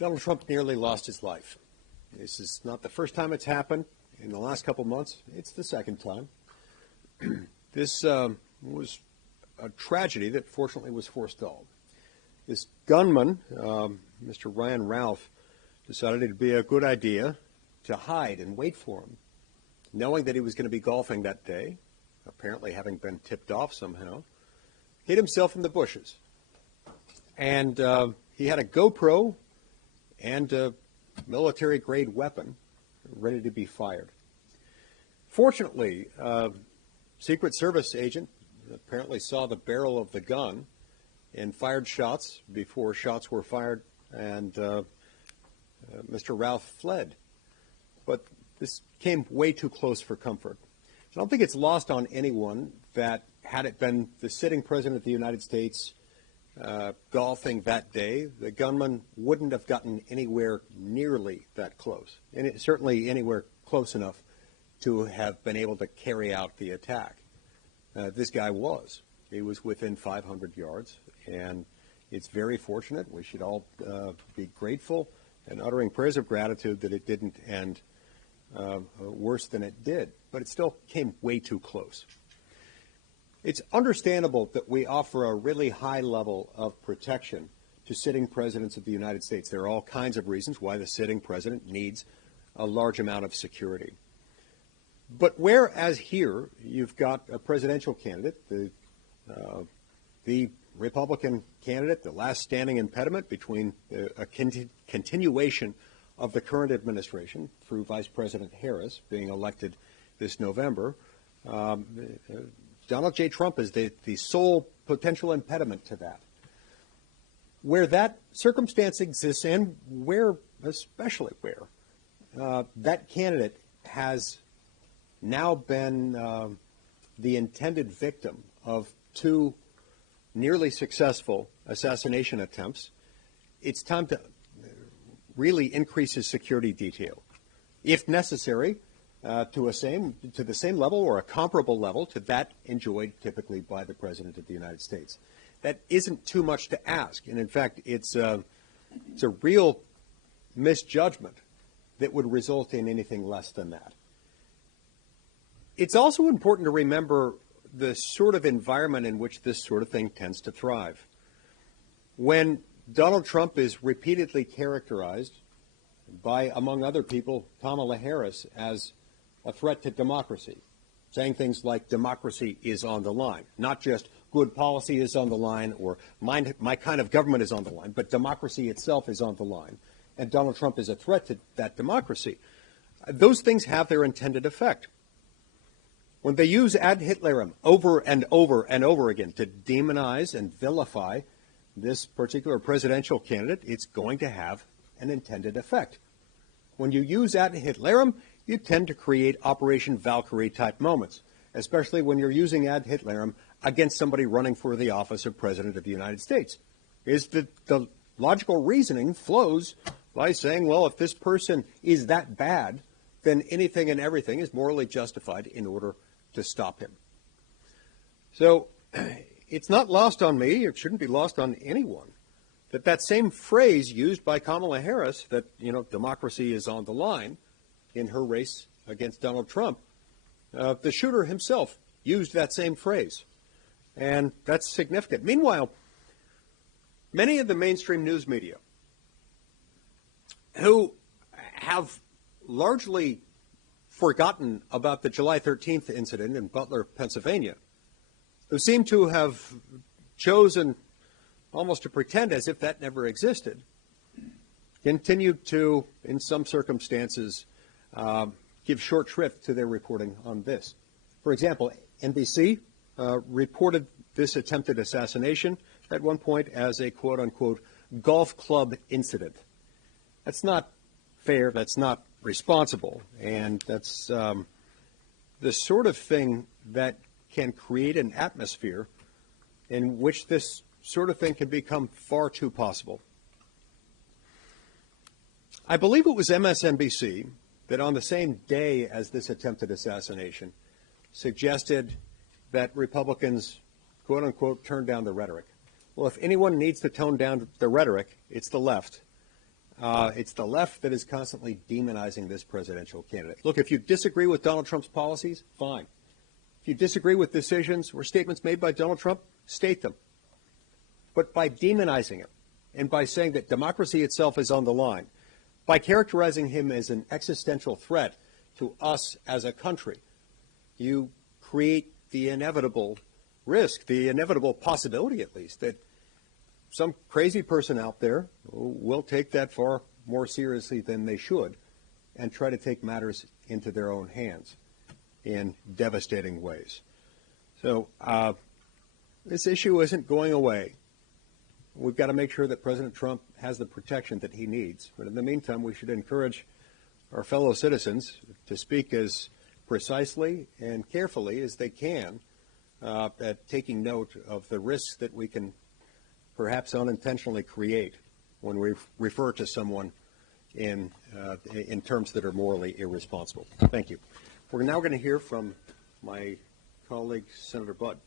Donald Trump nearly lost his life. This is not the first time it's happened in the last couple months. It's the second time. This was a tragedy that fortunately was forestalled. This gunman, Mr. Ryan Ralph, decided it would be a good idea to hide and wait for him, knowing that he was going to be golfing that day, apparently having been tipped off somehow, hid himself in the bushes. And he had a GoPro and a military-grade weapon ready to be fired. Fortunately, a Secret Service agent apparently saw the barrel of the gun and fired shots before shots were fired, and Mr. Ralph fled. But this came way too close for comfort. I don't think it's lost on anyone that had it been the sitting president of the United States golfing that day, the gunman wouldn't have gotten anywhere nearly that close, and certainly anywhere close enough to have been able to carry out the attack. This guy was. He was within 500 yards, and it's very fortunate. We should all be grateful and uttering prayers of gratitude that it didn't end worse than it did, but it still came way too close. It's understandable that we offer a really high level of protection to sitting presidents of the United States. There are all kinds of reasons why the sitting president needs a large amount of security. But whereas here you've got a presidential candidate, the Republican candidate, the last standing impediment between a continuation of the current administration through Vice President Harris being elected this November, Donald J. Trump is the sole potential impediment to that. Where that circumstance exists, and especially where that candidate has now been the intended victim of two nearly successful assassination attempts, it's time to really increase his security detail, if necessary, to the same level or a comparable level to that enjoyed typically by the President of the United States. That isn't too much to ask, and in fact, it's a real misjudgment that would result in anything less than that. It's also important to remember the sort of environment in which this sort of thing tends to thrive. When Donald Trump is repeatedly characterized by, among other people, Kamala Harris as a threat to democracy, saying things like democracy is on the line, not just good policy is on the line or my kind of government is on the line, but democracy itself is on the line, and Donald Trump is a threat to that democracy. Those things have their intended effect. When they use ad Hitlerum over and over and over again to demonize and vilify this particular presidential candidate, it's going to have an intended effect. When you use ad Hitlerum, you tend to create Operation Valkyrie type moments, especially when you're using ad Hitlerum against somebody running for the office of President of the United States. Is the logical reasoning flows by saying, well, if this person is that bad, then anything and everything is morally justified in order to stop him. So it's not lost on me, it shouldn't be lost on anyone, that same phrase used by Kamala Harris, that, democracy is on the line in her race against Donald Trump, the shooter himself used that same phrase. And that's significant. Meanwhile, many of the mainstream news media who have largely forgotten about the July 13th incident in Butler, Pennsylvania, who seem to have chosen almost to pretend as if that never existed, continue to, in some circumstances, give short shrift to their reporting on this. For example, NBC reported this attempted assassination at one point as a quote-unquote golf club incident. That's not fair, that's not responsible, and that's the sort of thing that can create an atmosphere in which this sort of thing can become far too possible. I believe it was MSNBC that on the same day as this attempted assassination suggested that Republicans, quote unquote, turn down the rhetoric. Well, if anyone needs to tone down the rhetoric, it's the left. It's the left that is constantly demonizing this presidential candidate. Look, if you disagree with Donald Trump's policies, fine. If you disagree with decisions or statements made by Donald Trump, state them. But by demonizing him and by saying that democracy itself is on the line, by characterizing him as an existential threat to us as a country, you create the inevitable risk, the inevitable possibility at least, that some crazy person out there will take that far more seriously than they should and try to take matters into their own hands in devastating ways. So this issue isn't going away. We've got to make sure that President Trump has the protection that he needs. But in the meantime, we should encourage our fellow citizens to speak as precisely and carefully as they can at taking note of the risks that we can perhaps unintentionally create when we refer to someone in terms that are morally irresponsible. Thank you. We're now going to hear from my colleague, Senator Budd.